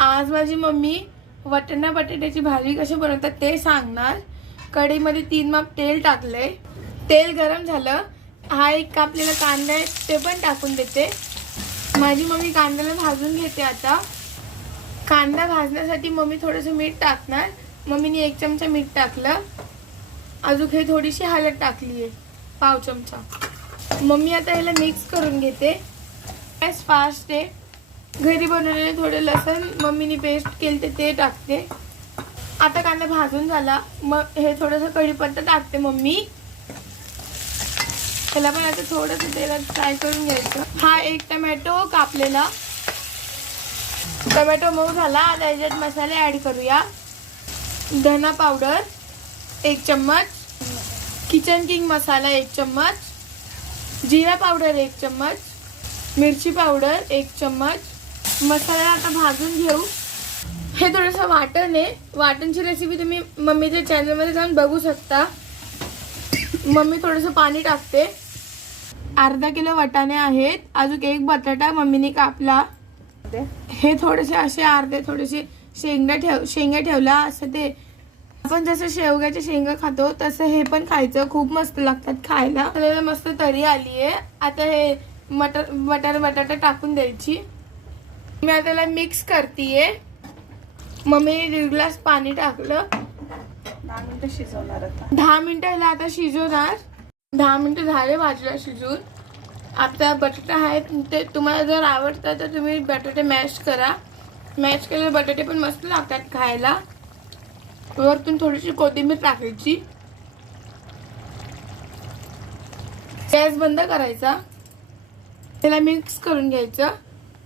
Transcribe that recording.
आज माझी मम्मी वाटाणा बटाट्याची भाजी कशी बनवतात ते सांगणार। कढईमध्ये 3 माप तेल टाकले, तेल गरम झालं। हा एक कापलेला कांदा आहे ते पण टाकून देते। माझी मम्मी कांद्याला भाजून घेते। आता कांदा भाजण्यासाठी मम्मी थोडंसं मीठ टाकणार। मम्मीने 1 चमचा मीठ टाकलं, अजून हे थोडीशी हळद टाकली आहे, पाव चमचा। मम्मी आता याला मिक्स करून घेते। गॅस फास्ट आहे। घरी बनवलेले थोडे लसण मम्मीने पेस्ट केले ते टाकते। आता कांदा भाजून झाला, मग हे थोडंसं कढीपत्ता टाकते मम्मी। त्याला पण आता थोडंसं तेलात फ्राय करून घ्यायचं। हा एक टोमॅटो कापलेला, टोमॅटो मऊ झाला। आता याच्यात मसाले ॲड करूया। धना पावडर 1 चम्मच, किचन किंग मसाला 1 चम्मच, जिरा पावडर 1 चम्मच, मिरची पावडर 1 चम्मच। मसाला आता भाजून घेऊ। हे थोडंसं वाटण आहे। वाटणची रेसिपी तुम्ही मम्मीच्या चॅनलमध्ये जाऊन बघू शकता। मम्मी थोडंसं पाणी टाकते। अर्धा किलो वाटाणे आहेत, अजून 1 बटाटा मम्मीने कापला। हे थोडेसे असे अर्धे थोडेसे शेंगा ठेवला। असं ते आपण जसं शेवग्याच्या शेंगा खातो तसं हे पण खायचं, खूप मस्त लागतात खायला। त्याला मस्त तरी आली आहे। आता हे बटाटा टाकून द्यायची। मी आता त्याला मिक्स करतीये। मम्मीने 1.5 ग्लास पाणी टाकलं। 10 मिनिटं शिजवणार आता। 10 मिनिटं ह्याला आता शिजवणार। 10 मिनिटं झाले भाजीला शिजून। आता बटाटा आहेत ते तुम्हाला जर आवडतं तर तुम्ही बटाटे मॅश करा। मॅश केलेले बटाटे पण मस्त लागतात खायला। वरतून थोडीशी कोथिंबीर टाकायची। गॅस बंद करायचा, त्याला मिक्स करून घ्यायचं।